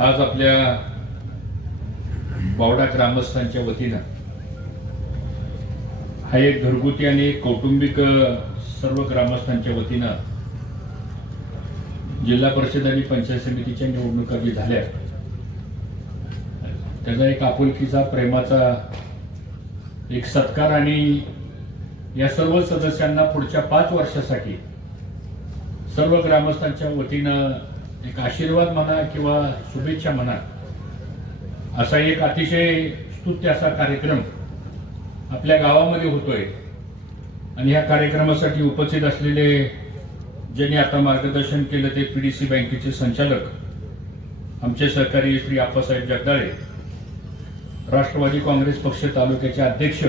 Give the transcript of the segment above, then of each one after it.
आज आपल्या बावडा ग्रामस्थांच्या वतीनं हा एक घरगुती आणि एक कौटुंबिक सर्व ग्रामस्थांच्या वतीनं जिल्हा परिषद आणि पंचायत समितीच्या निवडणुका जी झाल्या त्याचा एक आपुलकीचा प्रेमाचा एक सत्कार आणि या सर्व सदस्यांना पुढच्या 5 वर्षासाठी सर्व ग्रामस्थांच्या वतीनं एक आशीर्वाद म्हणा किंवा शुभेच्छा म्हणा असा एक अतिशय स्तुत्य असा कार्यक्रम आपल्या गावामध्ये होतोय। आणि ह्या कार्यक्रमासाठी उपस्थित असलेले ज्यांनी आता मार्गदर्शन केलं ते पीडीसी बँकेचे संचालक आमचे सहकारी श्री आप्पासाहेब जगदाळे, राष्ट्रवादी काँग्रेस पक्ष तालुक्याचे अध्यक्ष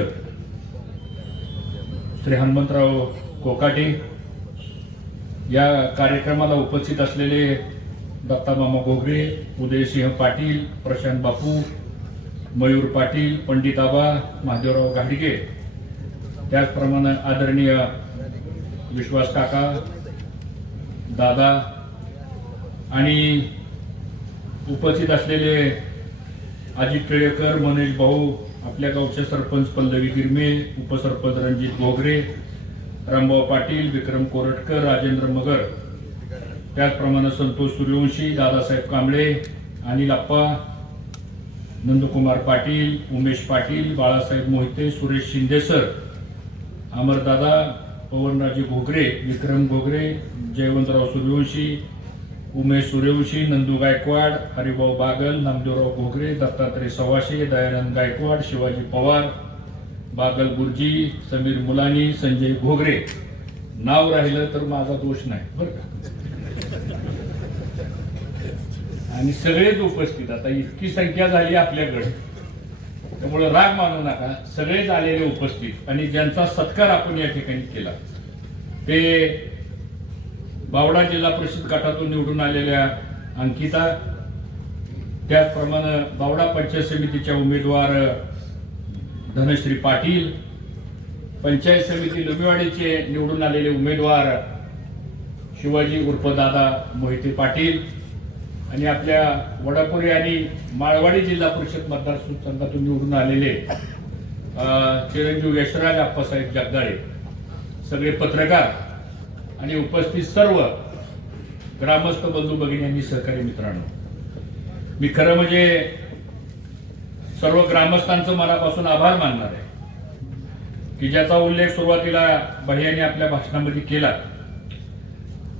श्री हनुमंतराव कोकाटे, या कार्यक्रमाला उपस्थित असलेले दत्ता मामा घोगरे, उदयसिंह पाटील, प्रशांत बापू, मयूर पाटील, पंडित आबा, महादेवराव घाडगे, त्याचप्रमाणे आदरणीय विश्वास काका, दादा आणि उपस्थित असलेले अजित टिळेकर, मनेश भाऊ, आपल्या गावचे सरपंच पल्लवी गिरमे, उपसरपंच रणजित घोगरे, रामभाऊ पाटील, विक्रम कोरटकर, राजेंद्र मगर, त्याचप्रमाणे संतोष सूर्यवंशी, दादासाहेब कांबळे, अनिल आप्पा, नंदकुमार पाटील, उमेश पाटील, बाळासाहेब मोहिते, सुरेश शिंदेसर, अमरदादा, पवनराजे घोगरे, विक्रम घोगरे, जयवंतराव सूर्यवंशी, उमेश सूर्यवंशी, नंदू गायकवाड, हरिभाऊ बागल, नामदेवराव घोगरे, दत्तात्रय सवाशे, दयानंद गायकवाड, शिवाजी पवार, बागल गुरुजी, समीर मुलानी, संजय घोगरे, नाव राहिलं तर माझा दोष नाही बरं का। आणि सगळेच उपस्थित, आता इतकी संख्या झाली आपल्याकडे त्यामुळे राग मानू नका, सगळेच आलेले उपस्थित आणि ज्यांचा सत्कार आपण या ठिकाणी केला ते बावडा जिल्हा परिषद गटातून निवडून आलेल्या अंकिता, त्याचप्रमाणे बावडा पंचायत समितीच्या उमेदवार धनश्री पाटील, पंचायत समिती लुमेवाडीचे निवडून आलेले उमेदवार शिवाजी उर्फ दादा मोहिते पाटील आणि आपल्या वडापुरी आणि माळवाडी जिल्हा परिषद मतदारसंघातून निवडून आलेले चिरंजीव यशराज आप्पासाहेब जगदाळे, सगळे पत्रकार आणि उपस्थित सर्व ग्रामस्थ बंधू भगिनी आणि सहकारी मित्रांनो, मी खरं म्हणजे सर्व ग्रामस्थांचं मनापासून आभार मानणार आहे की ज्याचा उल्लेख सुरुवातीला भैयाने आपल्या भाषणामध्ये केला।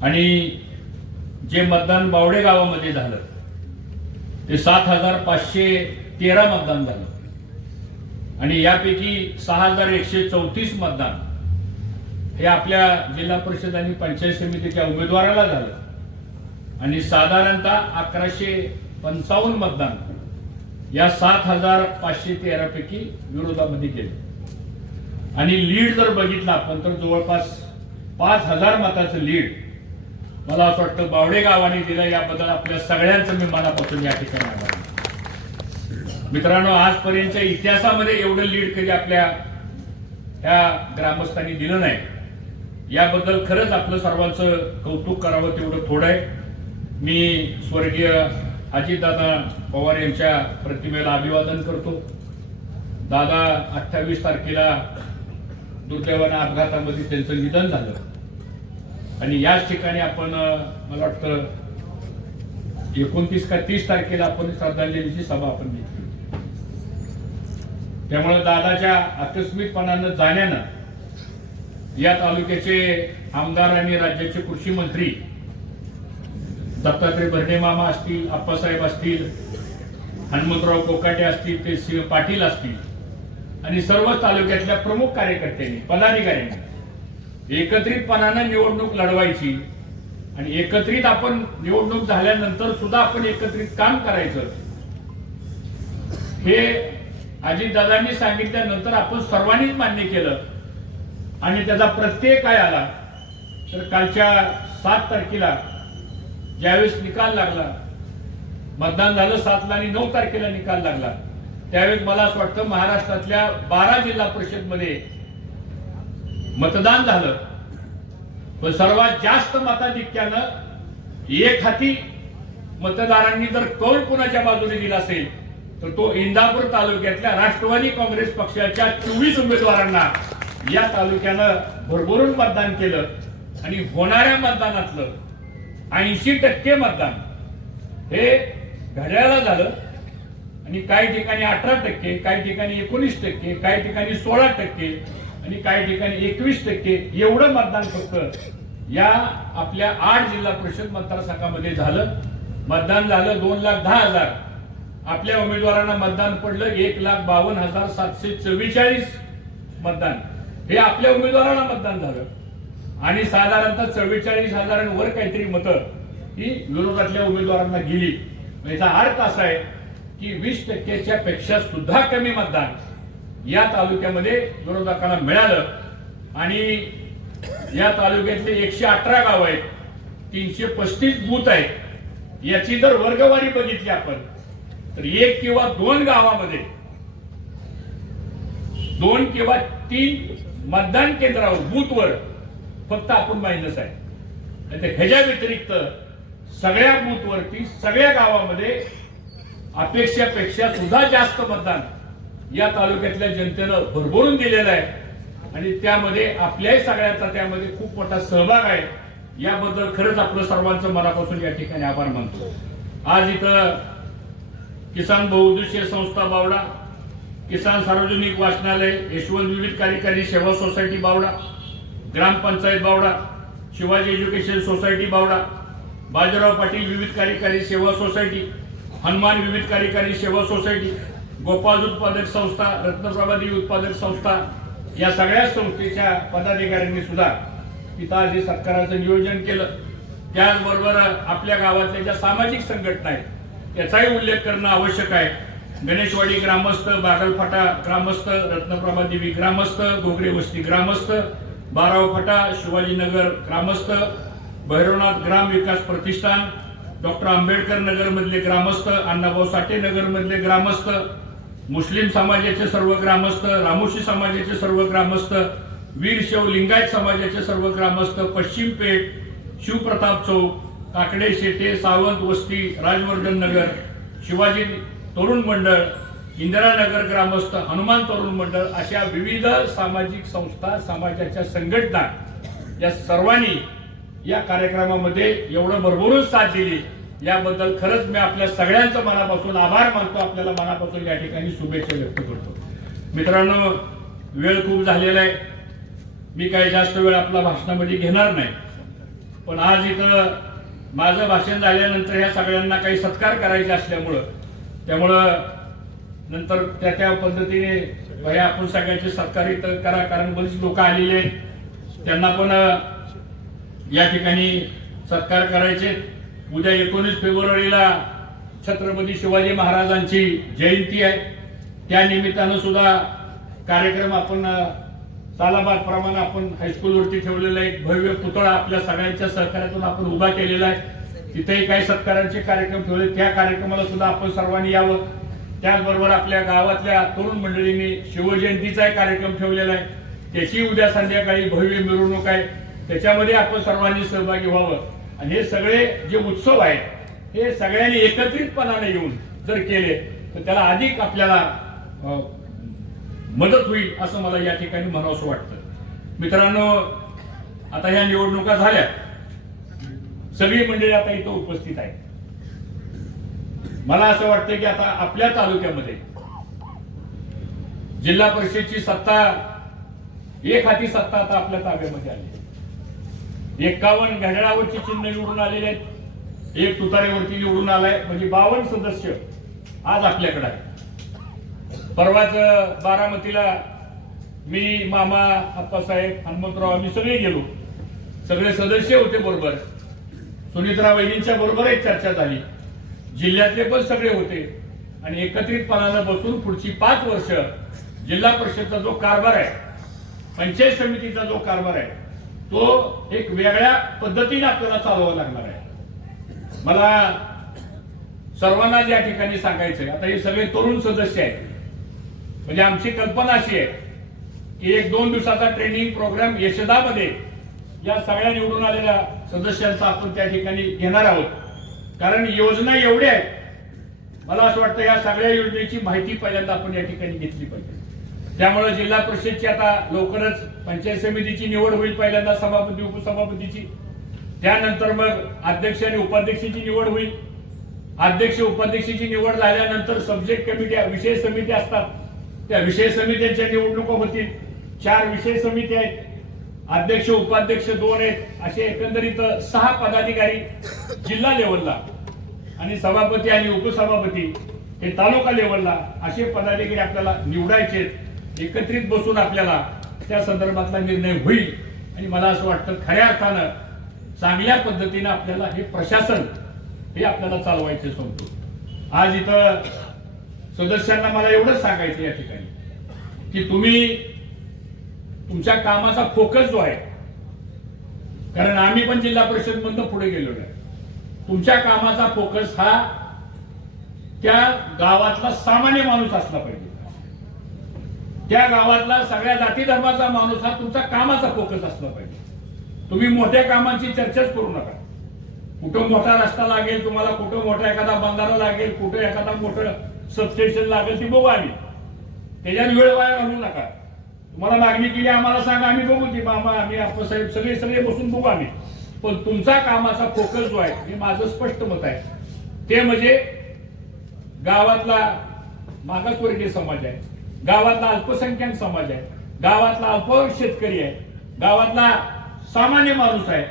आणि जे मतदान बावडे गावामध्ये झालं ते 7,513 मतदान झालं आणि यापैकी 6,134 मतदान हे आपल्या जिल्हा परिषद आणि पंचायत समितीच्या उमेदवाराला झालं आणि साधारणतः 1,155 मतदान या 7,513 पैकी विरोधामध्ये गेले। आणि लीड जर बघितला आपण तर जवळपास 5,000 मताचं लीड मला असं वाटतं बावडे गावाने दिलं, याबद्दल आपल्या सगळ्यांचं मी मनापासून या ठिकाणी आभार मानतो। मित्रांनो, आजपर्यंतच्या इतिहासामध्ये एवढं लीड कधी आपल्या ह्या ग्रामस्थांनी दिलं नाही, याबद्दल खरंच आपलं सर्वांचं कौतुक करावं तेवढं थोडं आहे। मी स्वर्गीय अजितदादा पवार यांच्या प्रतिमेला अभिवादन करतो। दादा 28 तारखेला दुर्दैवानं अपघातामध्ये त्यांचं निधन झालं आणि याच ठिकाणी आपण मला वाटतं 29 का 30 तारखेला आपण श्रद्धांजलीची सभा आपण घेतली। त्यामुळे दादाच्या आकस्मिकपणानं जाण्यानं या तालुक्याचे आमदार आणि राज्याचे कृषी मंत्री दत्तात्रय भरणे मामा असतील, आप्पासाहेब असतील, हनुमंतराव कोकाटे असतील, ते सिंह पाटील असतील आणि सर्व तालुक्यातल्या प्रमुख कार्यकर्त्यांनी, पदाधिकाऱ्यांनी एकत्रितपणानं निवडणूक लढवायची आणि एकत्रित आपण निवडणूक झाल्यानंतर सुद्धा आपण एकत्रित काम करायचं, हे अजितदादांनी सांगितल्यानंतर आपण सर्वांनीच मान्य केलं। आणि त्याचा प्रत्यय काय आला तर कालच्या 7 तारखेला ज्यावेळेस निकाल लागला, मतदान झालं 7ला आणि 9 तारखेला निकाल लागला, त्यावेळेस मला असं वाटतं महाराष्ट्रातल्या 12 जिल्हा परिषद मध्ये मतदान झालं, पण सर्वात जास्त मताधिक्यानं एक हाती मतदारांनी जर कौल कुणाच्या बाजूने दिला असेल तर तो इंदापूर तालुक्यातल्या राष्ट्रवादी काँग्रेस पक्षाच्या 24 उमेदवारांना या तालुक्यानं भरभरून मतदान केलं आणि होणाऱ्या मतदानातलं 80% मतदान हे घड्याळाला झालं आणि काही ठिकाणी 18%, काही ठिकाणी 19%, काही ठिकाणी 16% आणि काही ठिकाणी 21% एवढं मतदान फक्त या आपल्या 8 जिल्हा परिषद मतदारसंघामध्ये झालं. मतदान झालं 2,10,000. आपल्या उमेदवारांना मतदान पडलं 1,52,744 मतदान हे आपल्या उमेदवारांना मतदान झालं आणि साधारणतः 44,000वर काहीतरी मतं ही विरोधातल्या उमेदवारांना गेली. याचा अर्थ असा आहे की 20%च्या पेक्षा सुद्धा कमी मतदान या तालुक्यामध्ये विरोधकांना मिळालं आणि या तालुक्यातले 118 गाव आहेत, 335 बूथ आहेत. याची जर वर्गवारी बघितली आपण तर 1 किंवा 2 गावामध्ये 2 किंवा 3 मतदान केंद्रावर बूथवर फक्त आपण मायनस आहे. ह्याच्या व्यतिरिक्त सगळ्या बूथवरती सगळ्या गावामध्ये अपेक्षापेक्षा सुद्धा जास्त मतदान या तालुक्यातल्या जनतेनं भरभरून दिलेलं आहे आणि त्यामध्ये आपल्याही सगळ्यांचा त्यामध्ये खूप मोठा सहभाग आहे. याबद्दल खरंच आपलं सर्वांचं मनापासून या ठिकाणी आभार मानतो. आज इथं किसान बहुउद्देशीय संस्था बावडा, किसान सार्वजनिक वाचनालय, यशवंत विविध कार्यकारी सेवा सोसायटी बावडा, ग्रामपंचायत बावडा, शिवाजी एज्युकेशन सोसायटी बावडा, बाजीराव पाटील विविध कार्यकारी सेवा सोसायटी, हनुमान विविध कार्यकारी सेवा सोसायटी, गोपाळ उत्पादक संस्था, रत्नप्रभा देवी उत्पादक संस्था या सगळ्या संस्थेच्या पदाधिकाऱ्यांनी सुद्धा तिथं आज हे सत्काराचं नियोजन केलं. त्याचबरोबर आपल्या गावातल्या ज्या सामाजिक संघटना आहेत याचाही उल्लेख करणं आवश्यक आहे. गणेशवाडी ग्रामस्थ, बागलफाटा ग्रामस्थ, रत्नप्रभा देवी ग्रामस्थ, घोगरे वस्ती ग्रामस्थ, बाराव फाटा, शिवाजीनगर ग्रामस्थ, भैरवनाथ ग्राम विकास प्रतिष्ठान, डॉक्टर आंबेडकर नगर मधले ग्रामस्थ, अण्णाभाऊ साठे नगर मधले ग्रामस्थ, मुस्लिम समाजाचे सर्व ग्रामस्थ, रामोशी समाजाचे सर्व ग्रामस्थ, वीर शैव लिंगायत समाजाचे सर्व ग्रामस्थ, पश्चिम पेठ, शिवप्रताप चौक, काकडे शेटे, सावंत वस्ती, राजवर्धन नगर, शिवाजी तरुण मंडळ, इंदिरानगर ग्रामस्थ, हनुमान तरुण मंडळ अशा विविध सामाजिक संस्था, समाजाच्या संघटना या सर्वांनी या कार्यक्रमामध्ये एवढं भरभरून साथ दिली याबद्दल खरंच मी आपल्या सगळ्यांचं मनापासून आभार मानतो. आपल्याला मनापासून या ठिकाणी शुभेच्छा व्यक्त करतो. मित्रांनो, वेळ खूप झालेला आहे. मी काही जास्त वेळ आपला भाषणामध्ये घेणार नाही, पण आज इथं माझं भाषण झाल्यानंतर ह्या सगळ्यांना काही सत्कार करायचे असल्यामुळं त्यामुळं नंतर त्या पद्धतीने भया आपण सगळ्यांचे सत्कार इथं करा, कारण बरीच लोक आलेले आहेत, त्यांना पण या ठिकाणी सत्कार करायचे. उद्या 19 फेब्रुवारीला छत्रपती शिवाजी महाराजांची जयंती आहे. त्या निमित्तानं सुद्धा कार्यक्रम आपण सालाबाद प्रमाणे आपण हायस्कूलवरती ठेवलेला एक भव्य पुतळा आपल्या सगळ्यांच्या सहकार्यातून आपण उभा केलेला आहे. तिथेही काही सत्कारांचे कार्यक्रम ठेवले, त्या कार्यक्रमाला सुद्धा आपण सर्वांनी यावं. त्याचबरोबर आपल्या गावातल्या तरुण मंडळींनी शिवजयंतीचा एक कार्यक्रम ठेवलेला आहे, त्याची उद्या संध्याकाळी भव्य मिरवणूक आहे, त्याच्यामध्ये आपण सर्वांनी सहभागी व्हावं. आणि हे सगळे जे उत्सव आहेत हे सगळ्यांनी एकत्रितपणाने येऊन जर केले तर त्याला अधिक आपल्याला मदत होईल असं मला या ठिकाणी म्हणावंसं वाटतं. मित्रांनो, आता ह्या निवडणुका झाल्या, सगळी मंडळी आता इथं उपस्थित आहेत. मला असं वाटतं की आता आपल्या तालुक्यामध्ये जिल्हा परिषदची सत्ता, एक हाती सत्ता आता आपल्या ताब्यामध्ये आली. 51 घड्याळावरची चिन्ह निवडून आलेले आहेत, एक तुतारीवरती निवडून आलाय, म्हणजे 52 सदस्य आज आपल्याकडे आहे. परवाच बारामतीला मी, मामा, आप्पासाहेब, हनुमंतराव आम्ही सगळे गेलो, सगळे सदस्य होते बरोबर. सुनीत्रा वहिनींच्या बरोबर एक चर्चा झाली, जिल्ह्यातले पण सगळे होते आणि एकत्रितपणानं बसून पुढची 5 वर्ष जिल्हा परिषदचा जो कारभार आहे, पंचायत समितीचा जो कारभार आहे, तो एक वेगळ्या पद्धतीने आपल्याला चालवावा लागणार आहे. मला सर्वांना या ठिकाणी सांगायचंय, आता हे सगळे तरुण सदस्य आहेत, म्हणजे आमची कल्पना अशी आहे की 1-2 दिवसाचा ट्रेनिंग प्रोग्राम यशदामध्ये या सगळ्या निवडून आलेल्या सदस्यांचा आपण त्या ठिकाणी घेणार आहोत कारण योजना एवढ्या आहेत, मला असं वाटतं या सगळ्या योजनेची माहिती पहिल्यांदा आपण या ठिकाणी घेतली पाहिजे. त्यामुळे जिल्हा परिषदची आता लवकरच पंचायत समितीची निवड होईल, पहिल्यांदा सभापती उपसभापतीची, त्यानंतर मग अध्यक्ष आणि उपाध्यक्षाची निवड होईल. अध्यक्ष उपाध्यक्षाची निवड झाल्यानंतर सब्जेक्ट कमिटी विषय समिती असतात, त्या विषय समित्यांच्या निवडणुका होतील. 4 विषय समिती आहेत, अध्यक्ष उपाध्यक्ष 2 आहेत, असे एकंदरीत 6 पदाधिकारी जिल्हा लेवलला आणि सभापती आणि उपसभापती हे तालुका लेवलला असे पदाधिकारी आपल्याला निवडायचे. एकत्रित बसून आपल्याला त्या संदर्भातला निर्णय होईल आणि मला असं वाटतं खऱ्या अर्थानं चांगल्या पद्धतीनं आपल्याला हे प्रशासन हे आपल्याला चालवायचे सांगतो. आज इथं सदस्यांना मला एवढंच सांगायचं या ठिकाणी की तुम्ही तुमच्या कामाचा फोकस जो आहे, कारण आम्ही पण जिल्हा परिषद मधून पुढे गेलो आहे, तुमच्या कामाचा फोकस हा त्या गावातला सामान्य माणूस असला पाहिजे. त्या गावातला सगळ्या जाती धर्माचा माणूस हा तुमचा कामाचा फोकस असला पाहिजे. तुम्ही मोठ्या कामांची चर्चाच करू नका. कुठं मोठा रस्ता लागेल तुम्हाला, कुठं मोठा एखादा बंधारा लागेल, कुठं एखादा मोठं सबस्टेशन लागेल, ती बघू आम्ही. त्याच्यात वेळ वाया घालवू नका. तुम्हाला मागणी केली आम्हाला सांगा, आम्ही बघू ती मामा आम्ही साहेब सगळे बसून बघू आम्ही. पण तुमचा कामाचा फोकस जो आहे हे माझं स्पष्ट मत आहे, ते म्हणजे गावातला मागासवर्गीय समाज आहे, गावातला अल्पसंख्याक समाज आहे, गावातला अल्पवर्ग शेतकरी आहे, गावातला सामान्य माणूस आहे,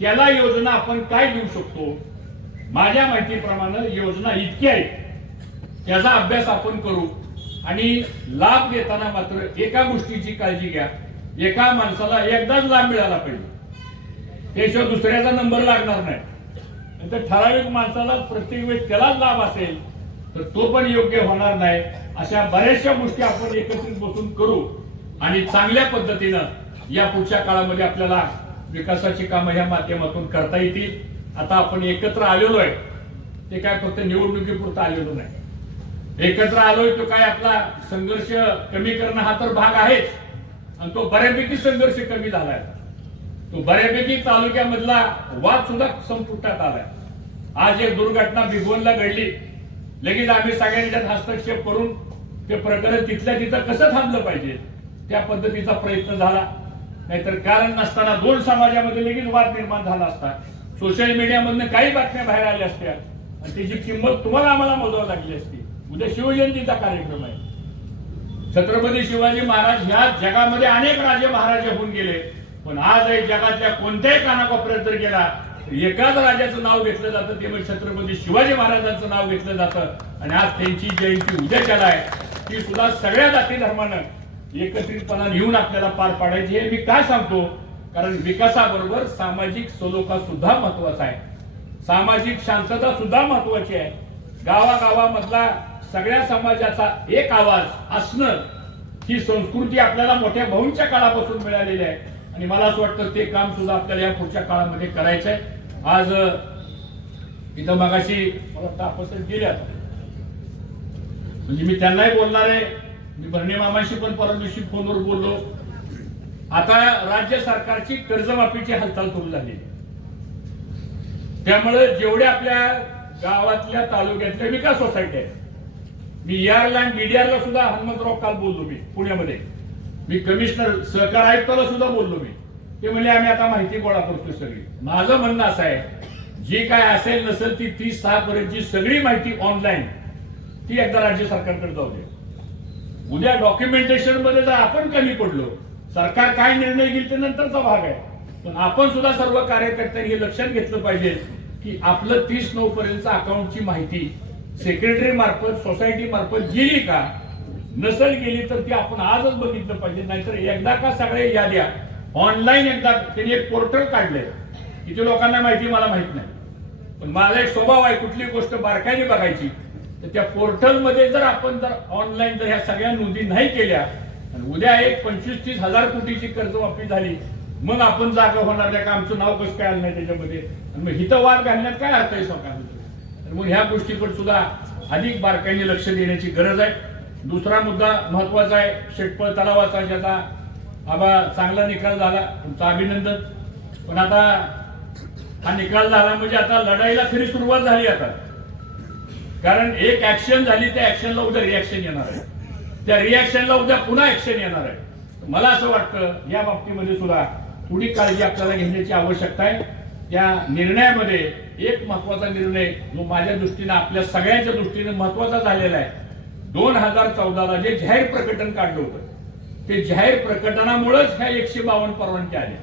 त्याला योजना आपण काय देऊ शकतो. माझ्या माहितीप्रमाणे योजना इतकी आहे, त्याचा अभ्यास आपण करू आणि लाभ देताना मात्र एका गोष्टीची काळजी घ्या, एका माणसाला एकदाच लाभ मिळाला पाहिजे, त्याशिवाय दुसऱ्याचा नंबर लागणार नाही. तर ठराविक माणसाला प्रत्येक वेळेस त्यालाच लाभ असेल तर तो पण योग्य होणार नाही. अशा बऱ्याचशा गोष्टी आपण एकत्रित बसून करू आणि चांगल्या पद्धतीनं या पुढच्या काळामध्ये आपल्याला विकासाची कामं ह्या माध्यमातून करता येतील. आता आपण एकत्र आलेलो आहे, ते काय फक्त निवडणुकीपुरतं आलेलो नाही. एकत्र आलोय तो काय आपला संघर्ष कमी करणं हा तर भाग आहेच, आणि तो बऱ्यापैकी संघर्ष कमी झालाय. तो बऱ्यापैकी तालुक्यामधला वाद सुद्धा संपुष्टात आलाय. आज एक दुर्घटना भिगवणला घडली, लगेच आम्ही सगळ्यांच्यात हस्तक्षेप करून ते प्रकरण तिथल्या तिथं कसं थांबलं पाहिजे त्या पद्धतीचा प्रयत्न झाला. नाहीतर कारण नसताना 2 समाजामध्ये लगेच वाद निर्माण झाला असता. सोशल मीडियामधनं काही बातम्या बाहेर आल्या असत्या आणि त्याची किंमत तुम्हाला आम्हाला मोजावी लागली असती. उद्या शिवजयंतीचा कार्यक्रम आहे. छत्रपती शिवाजी महाराज ह्या जगामध्ये अनेक राजे महाराजे होऊन गेले, पण आज जगाच्या कोणत्याही कानाकोपऱ्यात जर गेला एकाच राजाचं नाव घेतलं जातं, ते म्हणजे छत्रपती शिवाजी महाराजांचं नाव घेतलं जातं. आणि आज त्यांची जयंती उद्याच्याला आहे, ती सुद्धा सगळ्या जाती धर्मानं एकत्रितपणा घेऊन आपल्याला पार पाडायची. हे मी काय सांगतो, कारण विकासाबरोबर सामाजिक सलोखा सुद्धा महत्वाचा आहे, सामाजिक शांतता सुद्धा महत्वाची आहे. गावागावामधला सगळ्या समाजाचा एक आवाज असणं ही संस्कृती आपल्याला मोठ्या भाऊंच्या काळापासून मिळालेली आहे आणि मला असं वाटतं ते काम सुद्धा आपल्याला या पुढच्या काळामध्ये करायचं आहे. आज इथं मगाशी मला तापसच गेल्यात, म्हणजे मी त्यांनाही बोलणार आहे, मी भरणे मामाशी पण परवा दिवशी फोनवर बोललो. आता राज्य सरकारची कर्जमाफीची हालचाल सुरू झाली, त्यामुळे जेवढ्या आपल्या गावातल्या तालुक्यातल्या विकास सोसायटी आहेत, मी यारला आणि बीडीआरला सुद्धा हनुमंतराव काल बोललो, मी पुण्यामध्ये मी कमिशनर सहकार आयुक्ताला सुद्धा बोललो. मी ते म्हणजे आम्ही आता माहिती गोळा करतो सगळी. माझं म्हणणं असं आहे, जी काय असेल नसेल ती 30/6 पर्यंतची सगळी माहिती ऑनलाईन ती एकदा राज्य सरकारकडे जाऊ दे. उद्या डॉक्युमेंटेशन मध्ये जर आपण कमी पडलो, सरकार काय निर्णय घेईल ते नंतरचा भाग आहे, पण आपण सुद्धा सर्व कार्यकर्त्यांनी हे लक्षात घेतलं पाहिजे की आपलं 30/9 पर्यंतच्या अकाउंटची माहिती सेक्रेटरी मार्फत सोसायटी मार्फत गेली का, नसेल गेली तर ती आपण आजच बघितलं पाहिजे. नाहीतर एकदा का सगळे याद्या ऑनलाईन, एकदा त्यांनी एक पोर्टल काढलंय, किती लोकांना माहिती मला माहित नाही, पण माझा एक स्वभाव आहे कुठली गोष्ट बारकाईने बघायची. तर त्या पोर्टल मध्ये जर आपण ऑनलाईन जर ह्या सगळ्या नोंदी नाही केल्या आणि उद्या एक 25-30 हजार कोटीची कर्जमाफी झाली, मग आपण जागा होणार नाही का, आमचं नाव कसं काय आलं नाही त्याच्यामध्ये, आणि मग हिथं वाद घालण्यात काय अर्थ आहे सरकार. मग ह्या गोष्टीकडे सुद्धा अधिक बारकाईने लक्ष देण्याची गरज आहे. दुसरा मुद्दा महत्वाचा आहे, शेटपळ तलावाचा, ज्याचा आबा चांगला निकाल झाला, तुमचं अभिनंदन. पण आता हा निकाल झाला म्हणजे आता लढाईला खरी सुरुवात झाली आता. कारण एक ऍक्शन झाली, त्या ऍक्शनला उद्या रिॲक्शन येणार आहे, त्या रिॲक्शनला उद्या पुन्हा ऍक्शन येणार आहे. मला असं वाटतं या बाबतीमध्ये सुद्धा थोडी काळजी आपल्याला घेण्याची आवश्यकता आहे. त्या निर्णयामध्ये एक महत्वाचा निर्णय जो माझ्या दृष्टीने आपल्या सगळ्यांच्या दृष्टीने महत्वाचा झालेला आहे. 2014ला जे जाहीर प्रकटन काढलं होतं, ते जाहीर प्रकटनामुळेच ह्या 152 परवानग्या आल्या.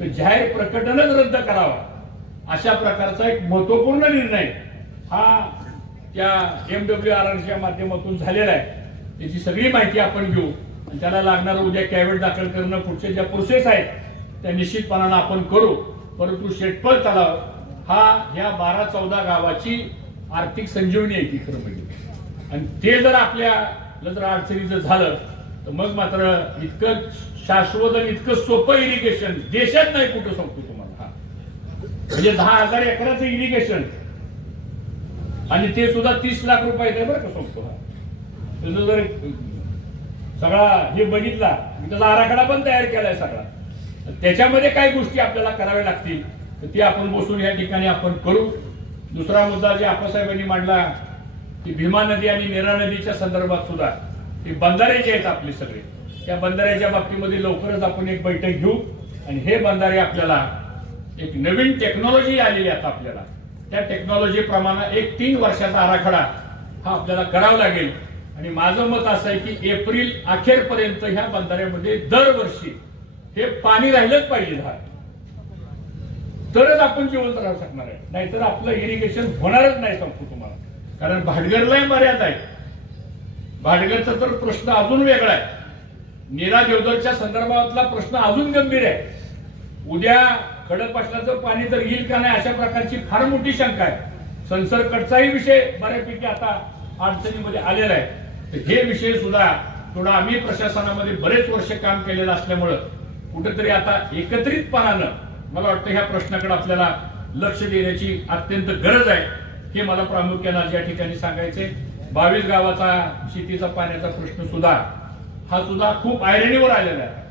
तर जाहीर प्रकटनच रद्द करावा अशा प्रकारचा एक महत्वपूर्ण निर्णय हा त्या MWRRच्या माध्यमातून झालेला आहे. त्याची सगळी माहिती आपण घेऊ आणि त्याला लागणारं उद्या कॅबिनेट दाखल करणं, पुढच्या ज्या प्रोसेस आहेत त्या निश्चितपणानं आपण करू. परंतु शेटपळ तलाव हा ह्या 12-14 गावाची आर्थिक संजीवनी आहे ती खरं म्हणजे. आणि ते जर आपल्याला जर अडचणीचं झालं तर मग मात्र इतकं शाश्वत आणि इतकं सोपं इरिगेशन देशात नाही कुठं सांगतो तुम्हाला. हा म्हणजे 10,000 एकराचं इरिगेशन आणि ते सुद्धा 30 लाख रुपये आहे बरं का सांगतो. हा त्याचं जर सगळा हे बघितला, मी त्याचा आराखडा पण तयार केलाय सगळा. त्याच्यामध्ये काही गोष्टी आपल्याला कराव्या लागतील तर ते आपण बसून या ठिकाणी आपण करू. दुसरा मुद्दा जे आप्पासाहेबांनी मांडला की भीमा नदी आणि नीरा नदीच्या संदर्भात सुद्धा हे बंधारे जे आहेत आपले सगळे, त्या बंधाऱ्याच्या बाबतीमध्ये लवकरच आपण एक बैठक घेऊ. आणि हे बंधारे आपल्याला एक नवीन टेक्नॉलॉजी आलेली आता आपल्याला, त्या टेक्नॉलॉजी प्रमाणे एक 3 वर्षाचा आराखडा हा आपल्याला करावा लागेल. आणि माझं मत असं आहे की एप्रिल अखेरपर्यंत ह्या बंधाऱ्यामध्ये दरवर्षी हे पाणी राहिलंच पाहिजे, तरच आपण जिवंत राहू शकणार आहे. नाहीतर आपलं इरिगेशन होणारच नाही सांगतो तुम्हाला. कारण भाटघरलाही मर्यादा आहे. भाटघरचा तर प्रश्न अजून वेगळा आहे. नीरा देवधरच्या संदर्भातला प्रश्न अजून गंभीर आहे. उद्या खडकवासल्याचं पाणी तर येईल का नाही अशा प्रकारची फार मोठी शंका आहे. संसर्गकडचाही विषय बऱ्यापैकी आता अडचणीमध्ये आलेला आहे. तर हे विषय सुद्धा थोडा आम्ही प्रशासनामध्ये बरेच वर्ष काम केलेलं असल्यामुळं कुठेतरी आता एकत्रितपणानं मला वाटतं ह्या प्रश्नाकडे आपल्याला लक्ष देण्याची अत्यंत गरज आहे. हे मला प्रामुख्याने या ठिकाणी सांगायचंय. 22 गावाचा शेतीचा पाण्याचा प्रश्न सुद्धा हा सुद्धा खूप ऐरणीवर आलेला आहे.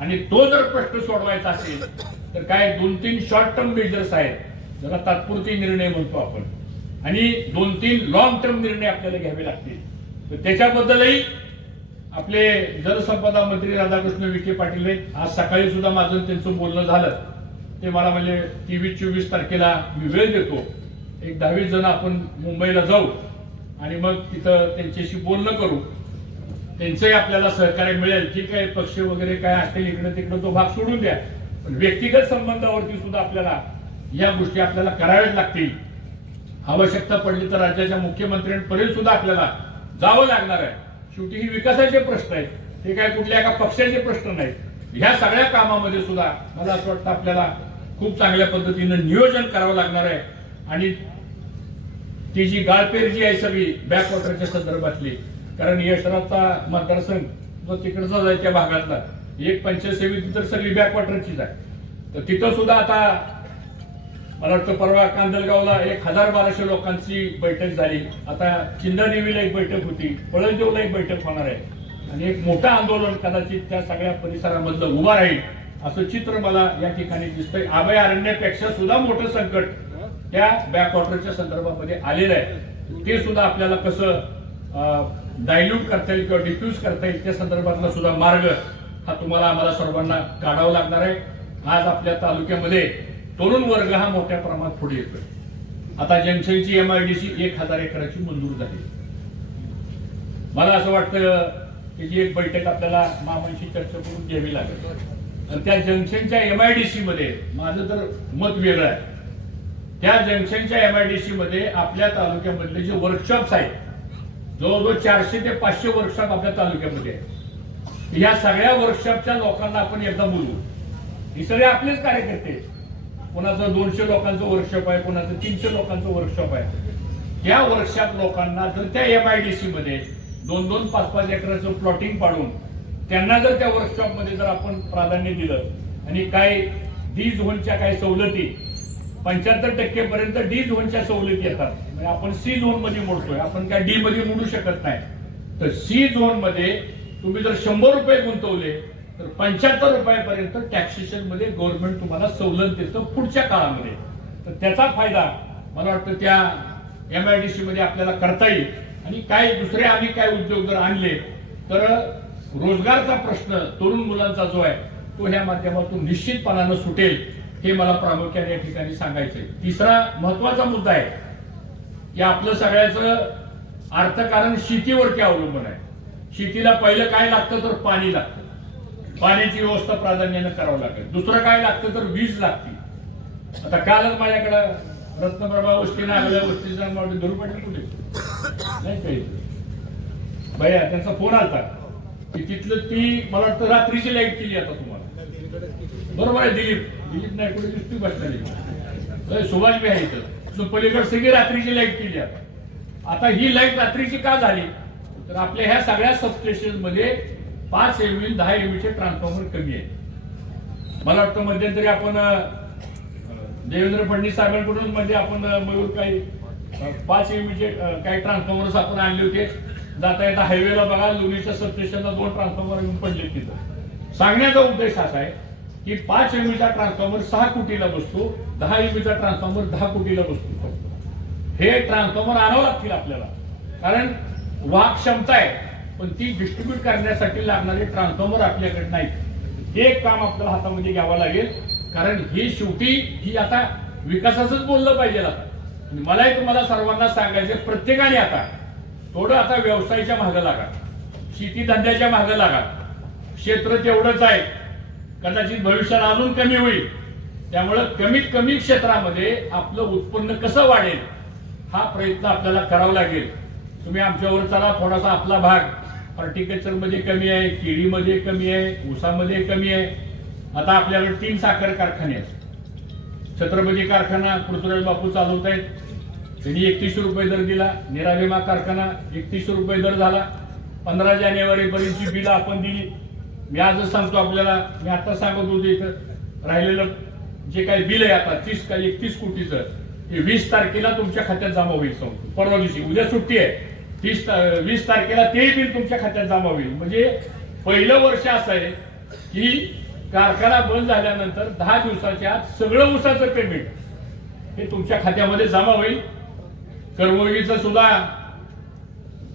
आणि तो जर प्रश्न सोडवायचा असेल तर काय 2-3 शॉर्ट टर्म मेजर्स आहेत, जरा तात्पुरते निर्णय म्हणतो आपण, आणि 2-3 लॉंग टर्म निर्णय आपल्याला घ्यावे लागतील. तर त्याच्याबद्दलही आपले जलसंपदा मंत्री राधाकृष्ण विखे पाटील आज सकाळी सुद्धा माझं त्यांचं बोलणं झालं. ते मला म्हणजे 23-24 तारखेला मी वेळ देतो, एक 10-20 जण आपण मुंबईला जाऊ आणि मग तिथं त्यांच्याशी बोलणं करू. त्यांचंही आपल्याला सहकार्य मिळेल. ठीक आहे, पक्ष वगैरे काय असतील इकडे तिकडे तो भाग सोडून द्या, पण व्यक्तिगत संबंधावरती सुद्धा आपल्याला या गोष्टी आपल्याला कराव्याच लागतील. आवश्यकता पडली तर राज्याच्या मुख्यमंत्र्यांपर्यंत सुद्धा आपल्याला जावं लागणार आहे. शेवटी ही विकासाचे प्रश्न आहेत, ते काय कुठल्या एका पक्षाचे प्रश्न नाहीत. ह्या सगळ्या कामामध्ये सुद्धा मला असं वाटतं आपल्याला खूप चांगल्या पद्धतीनं नियोजन करावं लागणार आहे. आणि ती जी गाळपेर जी आहे सगळी बॅकवॉटरच्या संदर्भातली, कारण यशराजचा मतदारसंघ जो तिकडचा आहे त्या भागातला एक पंचायत समिती तर सगळी बॅकवॉटरचीच आहे. तर तिथं सुद्धा आता मला वाटतं परवा कांदलगावला 1000-1200 लोकांची बैठक झाली. आता चिंदादेवीला एक बैठक होती, पळसदेवला एक बैठक होणार आहे आणि एक मोठं आंदोलन कदाचित त्या सगळ्या परिसरामधलं उभा राहील असं चित्र मला या ठिकाणी दिसतंय. अभयारण्यापेक्षा सुद्धा मोठं संकट त्या बॅकवॉटरच्या संदर्भामध्ये आलेलं आहे. ते सुद्धा आपल्याला कसं डायल्यूट करता येईल किंवा डिफ्यूज करता येईल त्या संदर्भातला सुद्धा मार्ग हा तुम्हाला आम्हाला सर्वांना काढावा लागणार आहे. आज आपल्या तालुक्यामध्ये तरुण वर्ग हा मोठ्या प्रमाणात पुढे येतोय. आता जंक्शनची MIDC 1000 एकराची मंजूर झाली. मला असं वाटतं की जी एक बैठक आपल्याला मामांशी चर्चा करून घ्यावी लागेल. आणि त्या जंक्शनच्या MIDC मध्ये माझं तर मत वेगळं आहे. त्या जंक्शनच्या MIDC मध्ये आपल्या तालुक्यामधले जे वर्कशॉप्स आहेत, जवळजवळ 400 ते 500 वर्कशॉप आपल्या तालुक्यामध्ये आहेत. या सगळ्या वर्कशॉपच्या लोकांना आपण एकदा बोलवू. हे सगळे आपलेच कार्यकर्ते, कोणाचं 200 लोकांचं वर्कशॉप आहे, कोणाचं 300 लोकांचं वर्कशॉप आहे. त्या वर्कशॉप लोकांना जर त्या MIDC मध्ये 2-2, 5-5 एकराचं प्लॉटिंग पाडून त्यांना जर त्या वर्कशॉप मध्ये जर आपण प्राधान्य दिलं आणि काही डी झोनच्या काही सवलती 75% पर्यंत डी झोनच्या सवलती येतात. म्हणजे आपण C झोन मध्ये मोडतोय, आपण काय डी मध्ये मोडू शकत नाही. तर C झोन मध्ये तुम्ही जर 100 रुपये गुंतवले तर 75 रुपयापर्यंत टॅक्सेशन मध्ये गव्हर्नमेंट तुम्हाला सवलत देतं पुढच्या काळामध्ये. तर त्याचा फायदा मला वाटतं त्या MIDC मध्ये आपल्याला करता येईल. आणि काय दुसरे आम्ही काय उद्योग जर आणले तर रोजगारचा प्रश्न तरुण मुलांचा जो आहे तो ह्या माध्यमातून निश्चितपणानं सुटेल, हे मला प्रामुख्याने या ठिकाणी सांगायचंय. तिसरा महत्वाचा मुद्दा आहे की आपलं सगळ्याचं अर्थकारण शेतीवरती अवलंबून आहे. शेतीला पहिलं काय लागतं तर पाणी लागतं. पाण्याची व्यवस्था प्राधान्याने करावं लागेल. दुसरं काय लागतं तर वीज लागते. आता कालच माझ्याकडं रत्नप्रभा वस्तीनं आगल्या वस्तीचा धरू पडली कुठे नाही काही भैया त्यांचा फोन आलता की तिथलं ती मला वाटतं रात्रीची लाईट केली आता तुम्हाला. बरोबर आहे. दिलीप नाही कुठे दिसती बसलेली सुभाष बी आहे इथं पलीकडे सगळी रात्रीची लाईट केली. आता ही लाईट रात्रीची का झाली तर आपल्या ह्या सगळ्या सबस्टेशन मध्ये 5 MV 10 MV चे ट्रान्सफॉर्मर कमी आहे. मला वाटतं मध्यंतरी आपण देवेंद्र फडणवीस साहेबांकडून म्हणजे आपण मयूर काही 5 MV चे काही ट्रान्सफॉर्मर्स आपण आणले होते. जाता येता हायवेला बघा लोणीच्या सबस्टेशनला 2 ट्रान्सफॉर्मर येऊन पडले तिथं. सांगण्याचा उद्देश असा आहे की 5 MV चा ट्रान्सफॉर्मर 6 कोटीला बसतो, 10 MV चा ट्रान्सफॉर्मर 10 कोटीला बसतो. हे ट्रान्सफॉर्मर आणावं लागतील आपल्याला कारण वाहक क्षमता आहे पण ती डिस्ट्रीब्यूट करण्यासाठी लागणारे ट्रान्सफॉर्मर आपल्याकडे नाही. हे काम आपल्याला हातामध्ये घ्यावं लागेल कारण हे शेवटी ही आता विकासाचंच बोललं पाहिजे. आता मलाही तुम्हाला सर्वांना सांगायचं प्रत्येकाने आता थोडं आता व्यवसायाच्या मागे लागा, शेती धंद्याच्या मागे लागा. क्षेत्र तेवढंच आहे, कदाचित भविष्यात अजून कमी होईल. त्यामुळं कमीत कमी क्षेत्रामध्ये आपलं उत्पन्न कसं वाढेल हा प्रयत्न आपल्याला करावा लागेल. तुम्ही आमच्यावर चला थोडासा आपला भाग हॉर्टिकल्चर मध्ये कमी आहे, केळीमध्ये कमी आहे, ऊसामध्ये कमी आहे. आता आपल्याकडे 3 साखर कारखाने आहेत. छत्रपती कारखाना पृथ्वीराज बापू चालवत आहेत, त्यांनी 31 रुपये दर दिला. निराभिमा कारखाना 31 रुपये दर झाला. 15 जानेवारी पर्यंतची बिल आपण दिली. मी आजच सांगतो आपल्याला, मी आता सांगत होतो इथं राहिलेलं जे काही बिल आहे आता 30 का 31 कोटीचं हे 20 तारखेला तुमच्या खात्यात जमा होईल. सांगतो परवा दिवशी, उद्या सुट्टी आहे. 20 तारखेला ते बिल तुमच्या खात्यात जमा होईल. म्हणजे पहिलं वर्ष असं आहे की कारखाना बंद झाल्यानंतर 10 दिवसाच्या आत सगळं ऊसाचं पेमेंट हे तुमच्या खात्यामध्ये जमा होईल. कर्मयोगीचं सुद्धा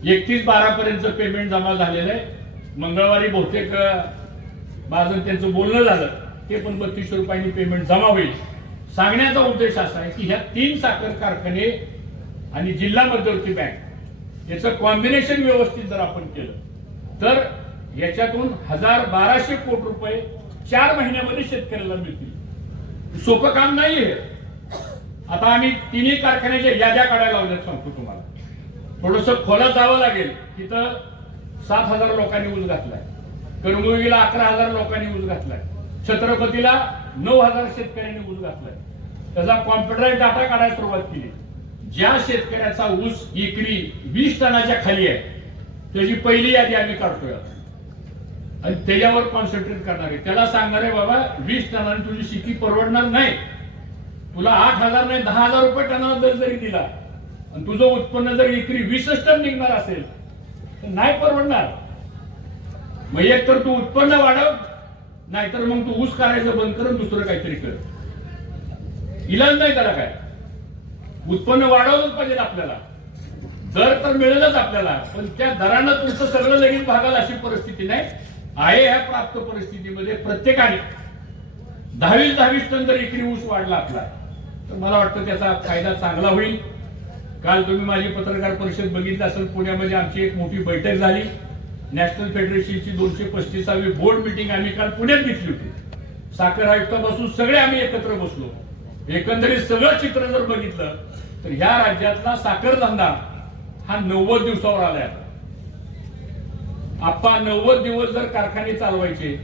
31/12 पर्यंत पेमेंट जमा झालेलं आहे. मंगळवारी बहुतेक माझं त्यांचं बोलणं झालं, ते पण 32 रुपयांनी पेमेंट जमा होईल. सांगण्याचा उद्देश असा आहे की ह्या 3 साखर कारखाने आणि जिल्हा मध्यवर्ती बँक याचं कॉम्बिनेशन व्यवस्थित जर आपण केलं तर याच्यातून 1200 कोटी रुपये 4 महिन्यामध्ये शेतकऱ्याला मिळतील. सोपं काम नाही हे. आता आम्ही 3 कारखान्याच्या याद्या काढायला लावल्यात. सांगतो तुम्हाला, थोडंसं खोलात जावं लागेल. तिथं 7,000 लोकांनी ऊस घातलाय, कर्मयोगीला 11,000 लोकांनी ऊस घातलाय, छत्रपतीला 9,000 शेतकऱ्यांनी ऊस घातलाय. त्याचा कॉम्प्युटराइज डाटा काढायला सुरुवात केली. ज्या शेतकऱ्याचा ऊस एकरी 20 टनाच्या खाली आहे त्याची पहिली यादी आम्ही काढतोय आणि त्याच्यावर कॉन्सन्ट्रेट करणार आहे. त्याला सांगणार आहे बाबा 20 टनाने तुझी शेती परवडणार नाही. तुला 8,000 नाही 10,000 रुपये टनाला दर जरी दिला आणि तुझं उत्पन्न जर एकरी 20 टन निघणार असेल तर नाही परवडणार. मग एक तर तू उत्पन्न वाढव, नाहीतर मग तू ऊस करायचं बंद कर, दुसरं काहीतरी कर. इलाज नाही त्याला. काय उत्पन्न वाढवलंच पाहिजे आपल्याला. दर तर मिळेलच आपल्याला, पण त्या दरानं तुमचं सगळं लगेच भागाल अशी परिस्थिती नाही आहे. ह्या प्राप्त परिस्थितीमध्ये प्रत्येकाने 10-20 टन जर एकरी ऊस वाढला आपला तर मला वाटतं त्याचा फायदा चांगला होईल. काल तुम्ही माझी पत्रकार परिषद बघितली असेल. पुण्यामध्ये आमची एक मोठी बैठक झाली. नॅशनल फेडरेशनची 235वी बोर्ड मीटिंग आम्ही काल पुण्यात घेतली होती. साखर आयुक्तापासून सगळे आम्ही एकत्र बसलो. एकंदरीत सगळं चित्र जर बघितलं तर ह्या राज्यातला साखर धंदा हा 90 दिवसावर आलाय. आपण 90 दिवस जर कारखाने चालवायचे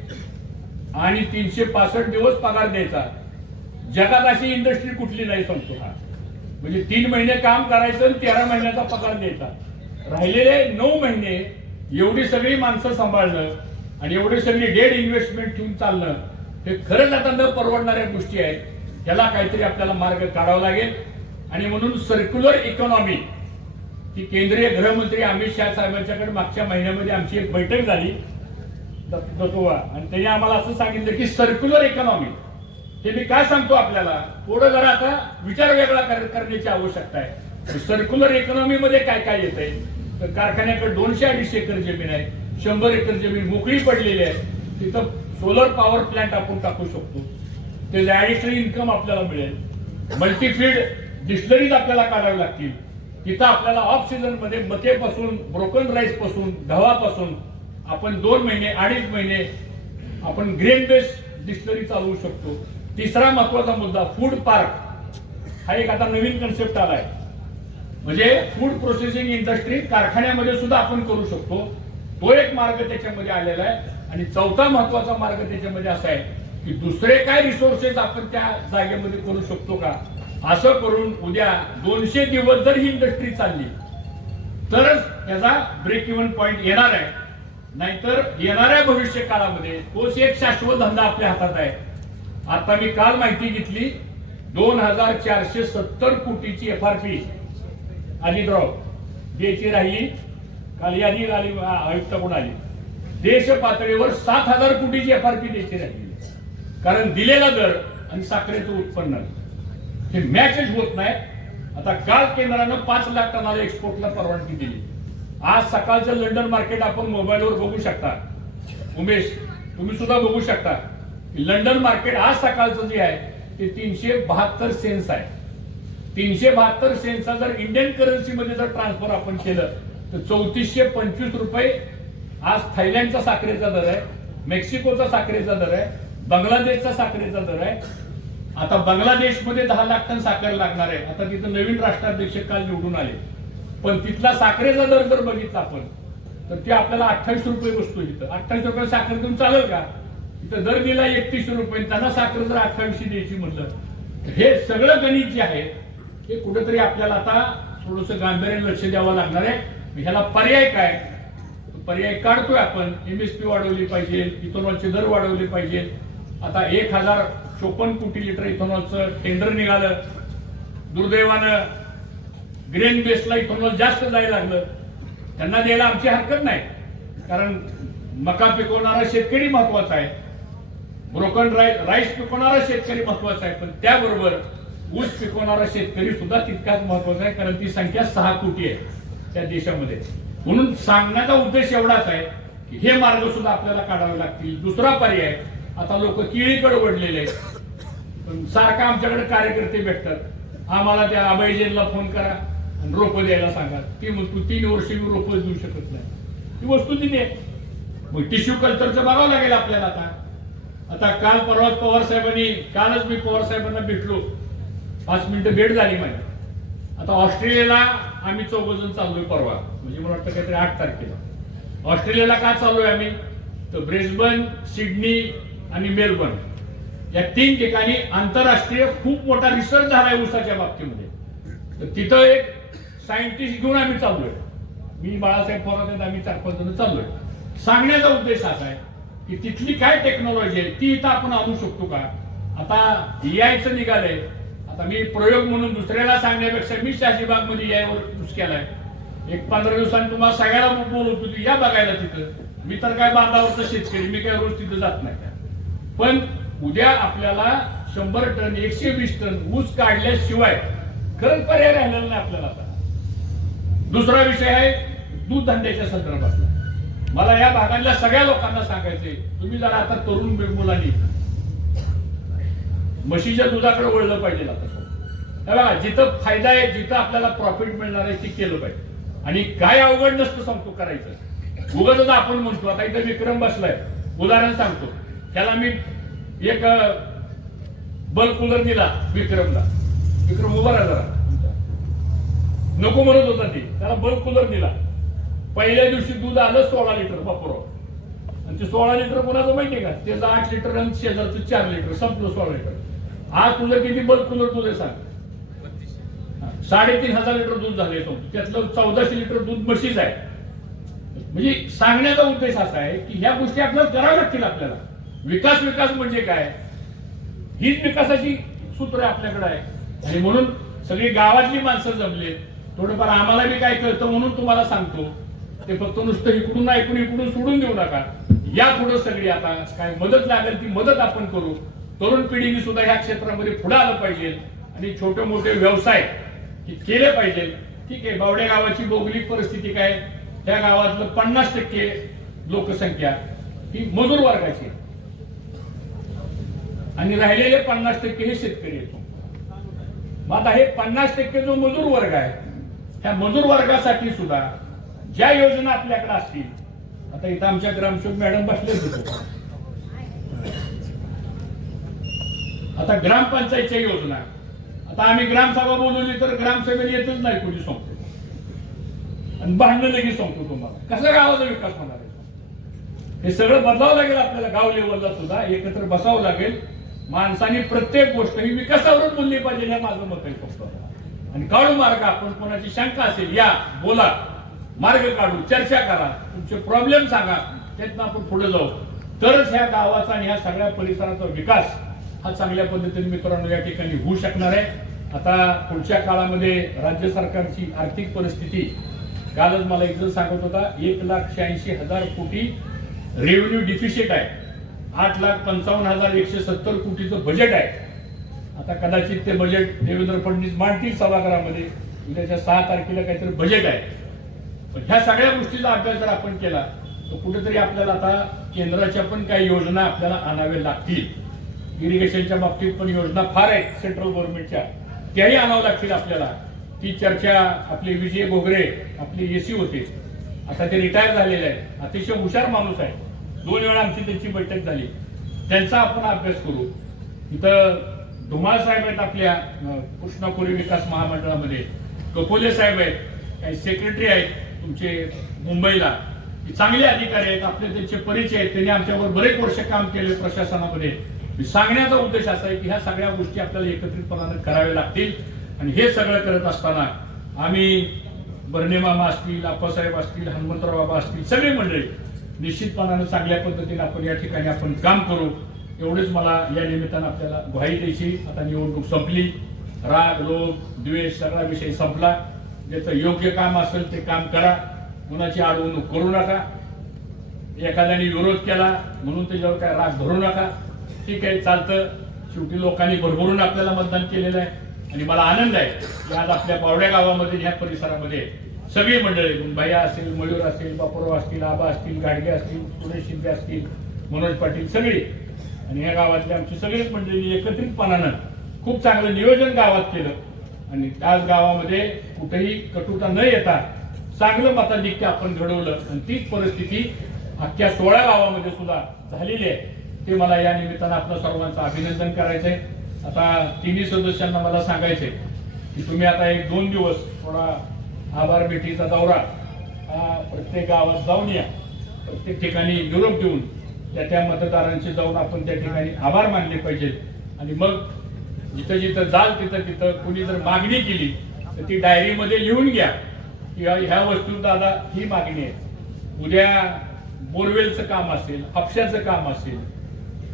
आणि 365 दिवस पगार द्यायचा, जगात अशी इंडस्ट्री कुठली नाही. सांगतो हा, म्हणजे 3 महिने काम करायचं आणि 13 महिन्याचा पगार द्यायचा. राहिलेले 9 महिने एवढी सगळी माणसं सांभाळणं आणि एवढी सगळी डेड इन्व्हेस्टमेंट ठेवून चालणं हे खरंच आता न परवडणाऱ्या गोष्टी आहेत. त्याला काहीतरी आपल्याला मार्ग काढावा लागेल. आणि म्हणून सर्क्युलर इकॉनॉमी की केंद्रीय गृहमंत्री अमित शहा साहेबांच्याकडे मागच्या महिन्यामध्ये आमची एक बैठक झाली. दत्तोबा, आणि त्यांनी आम्हाला असं सांगितलं की सर्क्युलर इकॉनॉमी. ते मी काय सांगतो आपल्याला, थोडं जरा आता विचार वेगळा करण्याची आवश्यकता आहे. सर्क्युलर इकॉनॉमी मध्ये काय काय येत आहे, तर कारखान्याकडे 200-250 एकर जमीन आहे, 100 एकर जमीन मोकळी पडलेली आहे, तिथं सोलर पॉवर प्लांट आपण टाकू शकतो, ते ऍडिशनल इन्कम आपल्याला मिळेल. मल्टीफीड डिस्टलरीज आपल्याला काढावी लागतील, तिथं आपल्याला ऑफ सीझन मध्ये मकेपासून, ब्रोकन राईस पासून, गव्हापासून आपण 2 महिने 2.5 महिने आपण ग्रेन बेस्ड डिस्टलरी चालवू शकतो. तिसरा महत्वाचा मुद्दा, फूड पार्क हा एक आता नवीन कन्सेप्ट आलाय, म्हणजे फूड प्रोसेसिंग इंडस्ट्री कारखान्यामध्ये सुद्धा आपण करू शकतो. तो एक मार्ग त्याच्यामध्ये आलेला आहे. आणि चौथा महत्वाचा मार्ग त्याच्यामध्ये असा आहे की दुसरे काय रिसोर्सेस आपण त्या जागेमध्ये करू शकतो का, असं करून उद्या 200 दिवस जर ही इंडस्ट्री चालली तरच त्याचा ब्रेक इव्हन पॉइंट येणार आहे. नाहीतर येणाऱ्या भविष्य काळामध्ये तोच एक शाश्वत धंदा आपल्या हातात आहे. आता मी काल माहिती घेतली, 2470 कोटीची एफआरपी अजितराव द्यायची राहिली. काल यादी आली, आयुक्ताकडून आली, देश पातळीवर 7000 कोटीची एफआरपी द्यायची राहिली. कारण दिलेला दर आणि साखरेचं उत्पन्न हे मॅचच होत नाही. आता काल केंद्रानं 5 लाख टनाला एक्सपोर्टला परवानगी दिली. आज सकाळचं लंडन मार्केट आपण मोबाईलवर बघू शकता, उमेश तुम्ही सुद्धा बघू शकता की लंडन मार्केट आज सकाळचं जे आहे ते 372 सेंट्स आहे. 372 सेंट्सचा जर इंडियन करन्सी मध्ये जर ट्रान्सफर आपण केलं तर 3425 रुपये आज थायलंडचा साखरेचा दर आहे, मेक्सिकोचा साखरेचा दर आहे, बांगलादेशचा साखरेचा दर आहे. आता बांगलादेशमध्ये 10 लाख टन साखर लागणार आहे. आता तिथं नवीन राष्ट्राध्यक्ष काल निवडून आले, पण तिथला साखरेचा दर जर बघितला आपण तर ते आपल्याला 28 रुपये बसतो. इथं 28 रुपये साखर देऊन चालेल का? इथं दर दिला 31 रुपये, त्यांना साखर जर 28 द्यायची म्हटलं तर हे सगळं गणित जे आहे हे कुठेतरी आपल्याला आता थोडंसं गांभीर्याने लक्ष द्यावं लागणार आहे. ह्याला पर्याय काय, पर्याय काढतोय आपण. एमएसपी वाढवली पाहिजे, इथेनॉलचे दर वाढवले पाहिजे. आता 1054 कोटी लिटर इथेनॉलचं टेंडर निघालं. दुर्दैवानं ग्रेन बेसला इथेनॉल जास्त जायला लागलं. त्यांना द्यायला आमची हरकत नाही, कारण मका पिकवणारा शेतकरी महत्वाचा आहे, ब्रोकन राईस पिकवणारा शेतकरी महत्वाचा आहे, पण त्याबरोबर ऊस पिकवणारा शेतकरी सुद्धा तितकाच महत्वाचा आहे, कारण ती संख्या 6 कोटी आहे त्या देशामध्ये. म्हणून सांगण्याचा उद्देश एवढाच आहे की हे मार्ग सुद्धा आपल्याला काढावे लागतील. दुसरा पर्याय, आता लोक केळीकडे वळलेले आहेत, पण सारखं आमच्याकडे कार्यकर्ते भेटतात, आम्हाला त्या अभयजेनला फोन करा आणि रोपं द्यायला सांगा. ती म्हणतो 3 वर्ष मी रोपं देऊ शकत नाही. ती वस्तू तिथे मग टिश्यू कल्चरचं बघावं लागेल आपल्याला. आता काल परवा पवार साहेबांनी, कालच मी पवार साहेबांना भेटलो, 5 मिनिटं भेट झाली माझी. आता ऑस्ट्रेलियाला आम्ही 4 जण चाललोय परवा, म्हणजे मला वाटतं काहीतरी 8 तारखेला. ऑस्ट्रेलियाला का चाललोय आम्ही, तर ब्रिस्बन, सिडनी आणि मेलबर्न या 3 ठिकाणी आंतरराष्ट्रीय खूप मोठा रिसर्च झालाय ऊसाच्या बाबतीमध्ये. तर तिथं एक सायंटिस्ट घेऊन आम्ही चाललोय. मी बाळासाहेब थोरात, आम्ही 4-5 जण चाललोय. सांगण्याचा उद्देश असा आहे की तिथली काय टेक्नॉलॉजी आहे ती इथं आपण आणू शकतो का. आता एआयचं निघालंय. आता मी प्रयोग म्हणून दुसऱ्याला सांगण्यापेक्षा मी शाहीबाग मध्ये एआयवर यूज केलाय. एक 15 दिवसांनी तुम्हाला सगळ्याला बोलवतो की या बघायला तिथं. मी तर काय बांधावरचा शेतकरी, मी काय रोज तिथं जात नाही. पण उद्या आपल्याला 100 टन 120 टन ऊस काढल्याशिवाय खरंच पर्याय राहिलेला नाही आपल्याला. आता दुसरा विषय आहे दूध धंद्याच्या संदर्भातला. मला या भागातल्या सगळ्या लोकांना सांगायचंय, तुम्ही जरा आता तरुण मुलांनी म्हशीच्या दुधाकडे वळलं पाहिजे. आता बघा, जिथं फायदा आहे, जिथं आपल्याला प्रॉफिट मिळणार आहे ते केलं पाहिजे. आणि काय अवघड नसतं सांगतो करायचं. उगाच आपण म्हणतो, आता इथं विक्रम बसलाय, उदाहरण सांगतो. त्याला मी एक बल्ब कूलर दिला विक्रमला. विक्रम उभा राहा जरा, नको म्हणत होता ते. त्याला बल्ब कूलर दिला. पहिल्या दिवशी दूध आलं 16 लिटर वापरो, आणि ते 16 लिटर कोणाचं माहितीये का, त्याचं 8 लिटर आणि शेजारचं 4 लिटर, संपलं 16 लिटर. आज तुझं किती बल्ब कूलर दूध आहे सांग. 3500 लिटर दूध झालंय. त्यातलं 1400 लिटर दूध म्हशीच आहे. म्हणजे सांगण्याचा उद्देश असा आहे की ह्या गोष्टी आपल्याला कराव्या लागतील. आपल्याला विकास म्हणजे काय, हीच विकासाची सूत्र आपल्याकडे आहे. आणि म्हणून सगळी गावातली माणसं जमले. थोडंफार आम्हाला बी काय कळतं म्हणून तुम्हाला सांगतो. ते फक्त नुसतं इकडून ऐकून सोडून देऊ नका. यापुढे सगळी आता काय मदत लागेल ती मदत आपण करू. तरुण पिढीने सुद्धा ह्या क्षेत्रामध्ये पुढे आलं पाहिजे आणि छोटे मोठे व्यवसाय केले पाहिजे. ठीक आहे, बावडे गावाची भौगोलिक परिस्थिती काय, त्या गावातलं 50% लोकसंख्या ही मजूर वर्गाची आणि राहिलेले 50% हे शेतकरी येतो. मग आता हे 50% जो मजूर वर्ग आहे, त्या मजूर वर्गासाठी सुद्धा ज्या योजना आपल्याकडे असतील, आता इथं आमच्या ग्रामसेवक मॅडम बसलेच होतो, आता ग्रामपंचायतच्या योजना, आता आम्ही ग्रामसभा बोलवली तर ग्रामसभेला येतच नाही कोणी सांगतो आणि भांडण लगेच सांगतो तुम्हाला कसा गावाचा विकास होणार आहे. हे सगळं बदलावं लागेल आपल्याला. गाव लेवलला सुद्धा एकत्र बसावं लागेल. माणसाने प्रत्येक गोष्ट ही विकासावरच बोलली पाहिजे, हे माझं मत आहे फक्त. आणि काढू मार्ग, आपण कोणाची शंका असेल या बोला, मार्ग काढू, चर्चा करा, तुमचे प्रॉब्लेम सांगा, त्यातनं आपण पुढे जाऊ. तरच ह्या गावाचा आणि ह्या सगळ्या परिसराचा विकास हा चांगल्या पद्धतीने मित्रांनो या ठिकाणी होऊ शकणार आहे. आता पुढच्या काळामध्ये राज्य सरकारची आर्थिक परिस्थिती, कालच मला एक जण सांगत होता, 1,86,000 कोटी रेव्हेन्यू डिफिशिट आहे, 8,55,170 कोटीचं बजेट आहे. आता कदाचित ते बजेट देवेंद्र फडणवीस मांडतील सभागृहामध्ये, उद्याच्या 6 तारखेला काहीतरी बजेट आहे. पण ह्या सगळ्या गोष्टीचा अभ्यास जर आपण केला तर कुठेतरी आपल्याला आता केंद्राच्या पण काही योजना आपल्याला आणाव्या लागतील. इरिगेशनच्या बाबतीत पण योजना फार आहेत सेंट्रल गव्हर्नमेंटच्या, त्याही आणावं लागतील आपल्याला. ती चर्चा आपले विजय घोगरे आपले एसी होते, आता ते रिटायर झालेले आहेत, अतिशय हुशार माणूस आहे. 2 वेळा आमची त्यांची बैठक झाली, त्यांचा आपण अभ्यास करू. इथं धुमाळ साहेब आहेत आपल्या कृष्णा खोरे विकास महामंडळामध्ये, कपोले साहेब आहेत, काही सेक्रेटरी आहेत तुमचे मुंबईला, चांगले अधिकारी आहेत, आपले त्यांचे परिचय आहेत, त्यांनी आमच्यावर बरेच वर्ष काम केले प्रशासनामध्ये. सांगण्याचा उद्देश असा आहे की ह्या सगळ्या गोष्टी आपल्याला एकत्रितपणाने कराव्या लागतील. आणि हे सगळं करत असताना आम्ही बर्णे मामा असतील, आप्पासाहेब असतील, हनुमंतराव बाबा असतील, सगळी मंडळी निश्चितपणाने चांगल्या पद्धतीने आपण या ठिकाणी आपण काम करू. एवढेच मला या निमित्तानं आपल्याला ग्वाही द्यायची. आता निवडणूक संपली, राग लोभ द्वेष सगळा विषय संपला. ज्याचं योग्य काम असेल ते काम करा, कुणाची अडवणूक करू नका. एखाद्याने विरोध केला म्हणून त्याच्यावर काय राग धरू नका. ठीक आहे, चालतं. शेवटी लोकांनी भरभरून आपल्याला मतदान केलेलं आहे आणि मला आनंद आहे की आज आपल्या बावड्या गावामध्ये ह्या परिसरामध्ये सगळी मंडळी, भैया असेल, मयूर असेल, बापूराव असतील, आबा असतील, गाडगे असतील, सुरेश शिंदे असतील, मनोज पाटील, सगळी आणि ह्या गावातली आमची सगळीच मंडळी एकत्रितपणानं खूप चांगलं नियोजन गावात केलं आणि त्याच गावामध्ये कुठेही कटुता न येता चांगलं मताधिक्य आपण घडवलं आणि तीच परिस्थिती अख्ख्या 16 गावामध्ये सुद्धा झालेली आहे. ते मला या निमित्तानं आपलं सर्वांचं अभिनंदन करायचंय. आता तिन्ही सदस्यांना मला सांगायचंय की तुम्ही आता 1-2 दिवस थोडा आभार भेटीचा दौरा प्रत्येक गावात जाऊन या, प्रत्येक ठिकाणी निरोप देऊन त्या मतदारांचे जाऊन आपण त्या ठिकाणी आभार मानले पाहिजे. आणि मग जिथं जिथं जाल तिथं तिथं कुणी जर मागणी केली तर ती डायरीमध्ये लिहून घ्या की ह्या वस्तू दादा ही मागणी आहे. उद्या बोरवेलचं काम असेल, हापशाचं काम असेल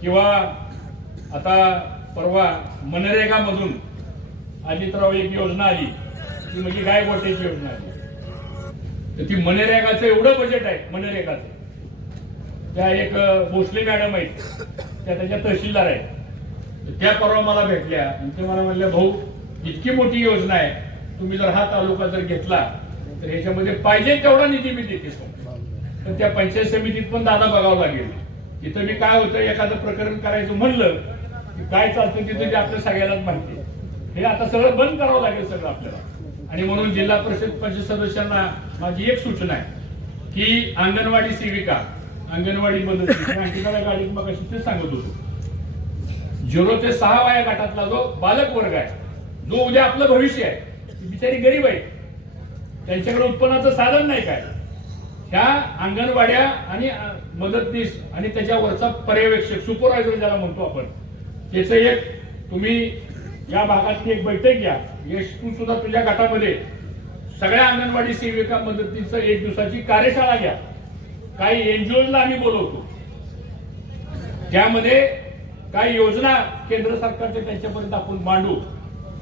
किंवा आता परवा मनरेगा मधून अजितराव एक योजना आली ती म्हणजे गायगोट्याची योजना आली. तर ती मनरेगाचं एवढं बजेट आहे मनरेगाचं, त्या एक भोसले मॅडम आहेत त्या त्याच्या तहसीलदार आहेत, त्या परवा मला भेटल्या आणि ते मला म्हणल्या भाऊ इतकी मोठी योजना आहे, तुम्ही जर हा तालुका जर घेतला तर ह्याच्यामध्ये पाहिजे तेवढा निधी मी देते. पण त्या पंचायत समितीत पण दादा बघावं लागेल. तिथं मी काय होतं एखादं प्रकरण करायचं म्हणलं की काय चालतं तिथं ते आपल्या सगळ्यालाच माहिती आहे. हे आता सगळं बंद करावं लागेल सगळं आपल्याला. आणि म्हणून जिल्हा परिषद पंचायत सदस्यांना माझी एक सूचना आहे की अंगणवाडी सेविका, अंगणवाडी मदत आणखीला गाडीत मग ते सांगत होतो 0 ते 6 वया गटातला जो बालक वर्ग आहे, जो उद्या आपलं भविष्य आहे, बिचारी गरीब आहे, त्यांच्याकडे उत्पन्नाचं साधन नाही काय, ह्या अंगणवाड्या आणि मदतनीस आणि त्याच्यावरचा पर्यवेक्षक सुपरवायझर ज्याला म्हणतो आपण, त्याचं एक तुम्ही या भागातली एक बैठक घ्या. यश तू सुद्धा तुझ्या गटामध्ये सगळ्या अंगणवाडी सेविका मदतीचं 1 दिवसाची कार्यशाळा घ्या. काही एनजीओला आम्ही बोलवतो, त्यामध्ये काही योजना केंद्र सरकारच्या त्यांच्यापर्यंत आपण मांडू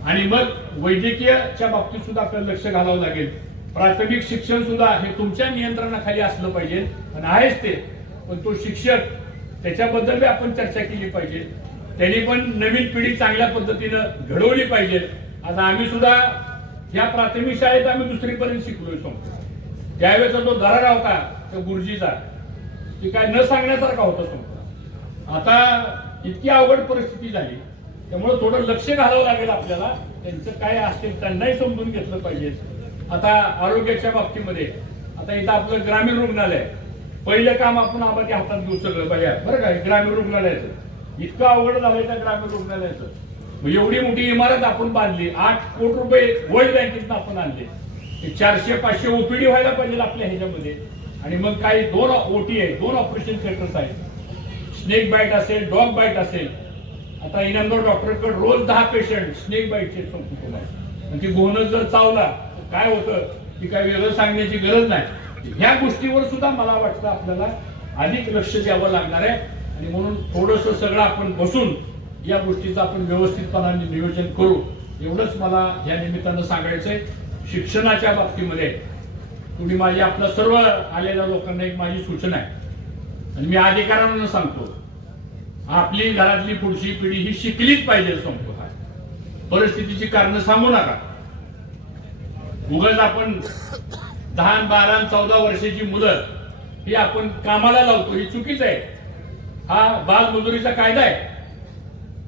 आणि मग वैद्यकीयच्या बाबतीत सुद्धा आपल्याला लक्ष घालावं लागेल. प्राथमिक शिक्षण सुद्धा हे तुमच्या नियंत्रणाखाली असलं पाहिजे आणि आहेच ते. पण तो शिक्षक त्याच्याबद्दल बी आपण चर्चा केली पाहिजे. त्यांनी पण नवीन पिढी चांगल्या पद्धतीनं घडवली पाहिजे. आता आम्ही सुद्धा ह्या प्राथमिक शाळेत आम्ही दुसरीपर्यंत शिकलोय समजा. त्यावेळेचा जो दरारा होता तो गुरुजीचा, ती काय न सांगण्यासारखा होता समजा. आता इतकी अवघड परिस्थिती झाली, त्यामुळे थोडं लक्ष घालावं लागेल आपल्याला. त्यांचं काय असेल त्यांनाही समजून घेतलं पाहिजे. आता आरोग्याच्या बाबतीमध्ये आता इथं आपलं ग्रामीण रुग्णालय, पहिलं काम आपण आबादी हातात घेऊ सगळं पाहिजे बरं का. ग्रामीण रुग्णालयाचं इतकं अवघड झालंय त्या ग्रामीण रुग्णालयाचं. एवढी मोठी इमारत आपण बांधली, 8 कोटी रुपये वर्ल्ड बँकेतून आपण आणले. 400-500 ओपीडी व्हायला पाहिजे आपल्या ह्याच्यामध्ये. आणि मग काही 2 ओटी आहे, 2 ऑपरेशन थिएटर्स आहेत. स्नेक बाईट असेल, डॉग बाईट असेल. आता इनामदार डॉक्टरकडे रोज 10 पेशंट स्नेक बाईटचे संपूर्ण. आणि ती गोहणं जर चावला काय होतं ती काय वेगळं सांगण्याची गरज नाही. ह्या गोष्टीवर सुद्धा मला वाटतं आपल्याला अधिक लक्ष द्यावं लागणार आहे. आणि म्हणून थोडंसं सगळं आपण बसून या गोष्टीचं आपण व्यवस्थितपणाने नियोजन करू, एवढंच मला या निमित्तानं सांगायचंय. शिक्षणाच्या बाबतीमध्ये तुम्ही माझी आपल्या सर्व आलेल्या लोकांना एक माझी सूचना आहे आणि मी अधिकाऱ्यांना सांगतो, आपली घरातली पुढची पिढी ही शिकलीच पाहिजे. संपतो परिस्थितीची कारण सांगू नका. उगाच आपण 10, 12, 14 वर्षाची मुलं ही आपण कामाला लावतो, ही चुकीच आहे. हा बालमजुरीचा कायदा आहे.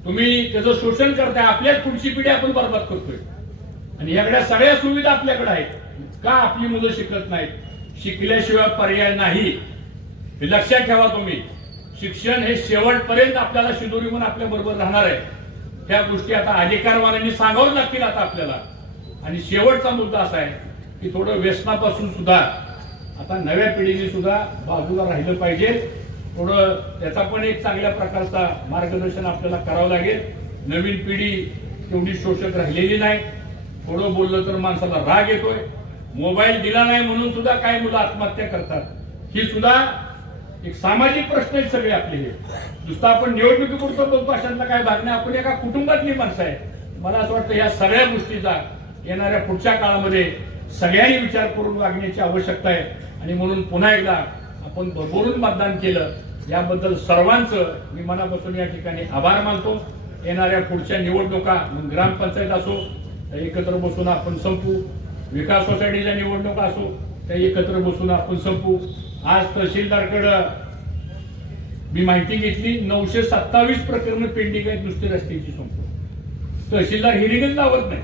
तुम्ही त्याचं शोषण करताय, आपल्याच पुढची पिढी आपण बरबाद करतोय. आणि याकडे सगळ्या सुविधा आपल्याकडे आहेत, का आपली मुलं शिकत नाहीत? शिकल्याशिवाय पर्याय नाही, हे लक्षात ठेवा तुम्ही. शिक्षण हे शेवटपर्यंत आपल्याला शिदोरी म्हणून आपल्या बरोबर राहणार आहे. त्या गोष्टी आता अधिकारवानांनी सांगावं लागतील आता आपल्याला. आणि शेवटचा मुद्दा असा आहे की थोडं व्यसनापासून सुद्धा आता नव्या पिढीने सुद्धा बाजूला राहिलं पाहिजे. थोडं त्याचा पण एक चांगल्या प्रकारचा मार्गदर्शन आपल्याला करावं लागेल. नवीन पिढी तेवढी शोषक राहिलेली नाही. थोडं बोललं तर माणसाला राग येतोय. मोबाईल दिला नाही म्हणून सुद्धा काही मुलं आत्महत्या करतात. ही सुद्धा एक सामाजिक प्रश्न आहेत सगळे आपले. हे नुसतं आपण निवडणुकीपुरतं बोलतो अशांना काय भाग नाही. आपण एका कुटुंबातली माणसं आहे. मला असं वाटतं या सगळ्या गोष्टीचा येणाऱ्या पुढच्या काळामध्ये सगळ्यांनी विचार करून वागण्याची आवश्यकता आहे. आणि म्हणून पुन्हा एकदा आपण भरभरून मतदान केलं याबद्दल सर्वांचं मी मनापासून या ठिकाणी आभार मानतो. येणाऱ्या पुढच्या निवडणुका ग्रामपंचायत असो त्या एकत्र बसून आपण संपू, विकास सोसायटीच्या निवडणुका असो त्या एकत्र बसून आपण संपू. आज तहसीलदारकडं मी माहिती घेतली, 927 प्रकरणं पेंडिंग आहेत नुसते रस्त्याची संपू. तहसीलदार हिरिंगच लावत नाही.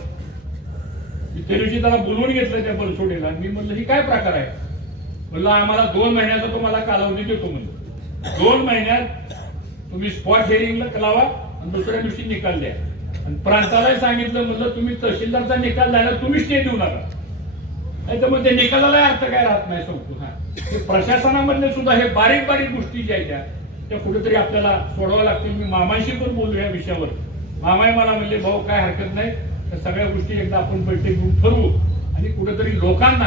त्या दिवशी त्याला बोलवून घेतलं त्या बनसोडेला. मी म्हणलं ही काय प्रकार आहे? म्हणलं आम्हाला 2 महिन्याचा तुम्हाला कालावधी देतो. म्हणलं 2 महिन्यात तुम्ही स्पॉट हिअरिंगला लावा आणि दुसऱ्या दिवशी निकाल द्या. आणि प्रांतालाही सांगितलं म्हणलं तुम्ही तहसीलदारचा निकाल द्यायला तुम्ही स्टे देऊ नका. नाही तर मग त्या निकालाला अर्थ काय राहत नाही सांगतो. हे प्रशासनामधले सुद्धा हे बारीक बारीक गोष्टी ज्या आहेत त्या कुठेतरी आपल्याला सोडवाव्या लागतील. मी मामांशी पण बोललो या विषयावर. मामाही मला म्हणले भाऊ काय हरकत नाही, त्या सगळ्या गोष्टी एकदा आपण बैठक घेऊन ठरवू. आणि कुठेतरी लोकांना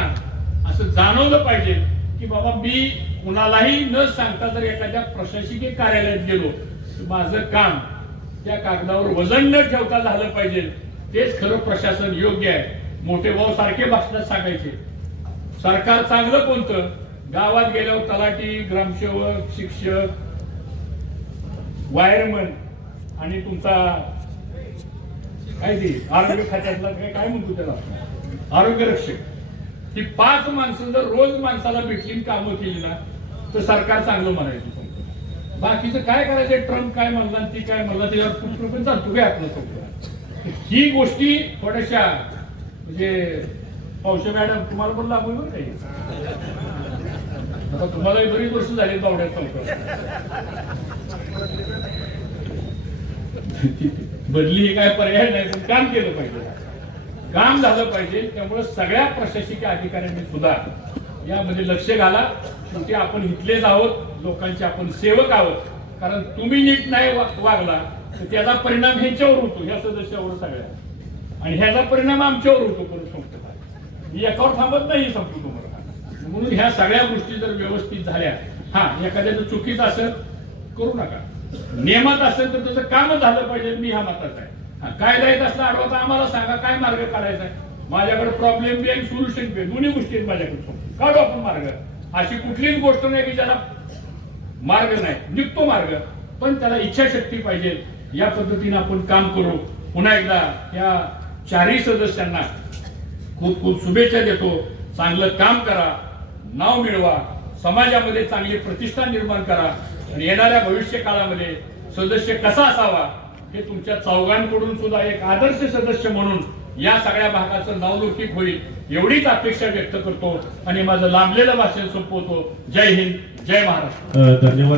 असं जाणवलं पाहिजे की बाबा मी कुणालाही न सांगता जर एखाद्या प्रशासकीय कार्यालयात गेलो तर माझं काम त्या कागदावर वजन न ठेवता झालं पाहिजे. तेच खरं प्रशासन योग्य आहे. मोठे भाऊ सारखे भाषणात सांगायचे सरकार चांगलं कोणतं? गावात गेल्यावर तलाठी, ग्रामसेवक, शिक्षक, वायरमन आणि तुमचा काय ते आरोग्य खात्यातला काय म्हणतो त्याला आरोग्य रक्षक, ही 5 माणसं जर रोज माणसाला भेटली कामं केली ना तर सरकार चांगलं म्हणायचं. बाकीचं काय करायचं? ट्रम्प काय म्हणला ती काय म्हणला त्याच्यावर कुठं पण चालतो काय आपलं सगळं. ही गोष्टी थोड्याशा म्हणजे पावशे मॅडम तुम्हाला पण लागू बरं काही. आता तुम्हालाही बरीच वर्ष झाली बावड्यात संपत. बदली हे काय पर्याय नाही, पण काम केलं पाहिजे, काम झालं पाहिजे. त्यामुळे सगळ्या प्रशासकीय अधिकाऱ्यांनी सुद्धा यामध्ये लक्ष घाला. शेवटी आपण इथलेच आहोत, लोकांचे आपण सेवक आहोत. कारण तुम्ही नीट नाही वागला तर त्याचा परिणाम ह्यांच्यावर होतो, ह्या सदस्यावर सगळ्या, आणि ह्याचा परिणाम आमच्यावर होतो. परत संपत ही एकावर थांबत नाही संपतो तुम्हाला. म्हणून ह्या सगळ्या गोष्टी जर व्यवस्थित झाल्या, हा एखाद्याचं चुकीचं असेल करू नका, नियमात असेल तर त्याचं कामच झालं पाहिजे. मी ह्या मताचा आहे. काय द्यायचं असलं आडवा तर आम्हाला सांगा काय मार्ग काढायचा आहे. माझ्याकडे प्रॉब्लेम बी आणि सोल्युशन बी दोन्ही गोष्टी आहेत माझ्याकडे. काढू आपण मार्ग. अशी कुठलीच गोष्ट नाही की ज्याला मार्ग नाही, निघतो मार्ग, पण त्याला इच्छाशक्ती पाहिजे. या पद्धतीने आपण काम करू. पुन्हा एकदा या चारही सदस्यांना खूप खूप शुभेच्छा देतो. चांगलं काम करा, नाव मिळवा, समाजामध्ये चांगली प्रतिष्ठा निर्माण करा आणि येणाऱ्या भविष्य काळामध्ये सदस्य कसा असावा हे तुमच्या चौघांकडून सुद्धा एक आदर्श सदस्य म्हणून या सगळ्या भागाचं नावलौकिक होईल एवढीच अपेक्षा व्यक्त करतो आणि माझं लांबलेलं भाषण संपवतो. जय हिंद, जय महाराष्ट्र. धन्यवाद.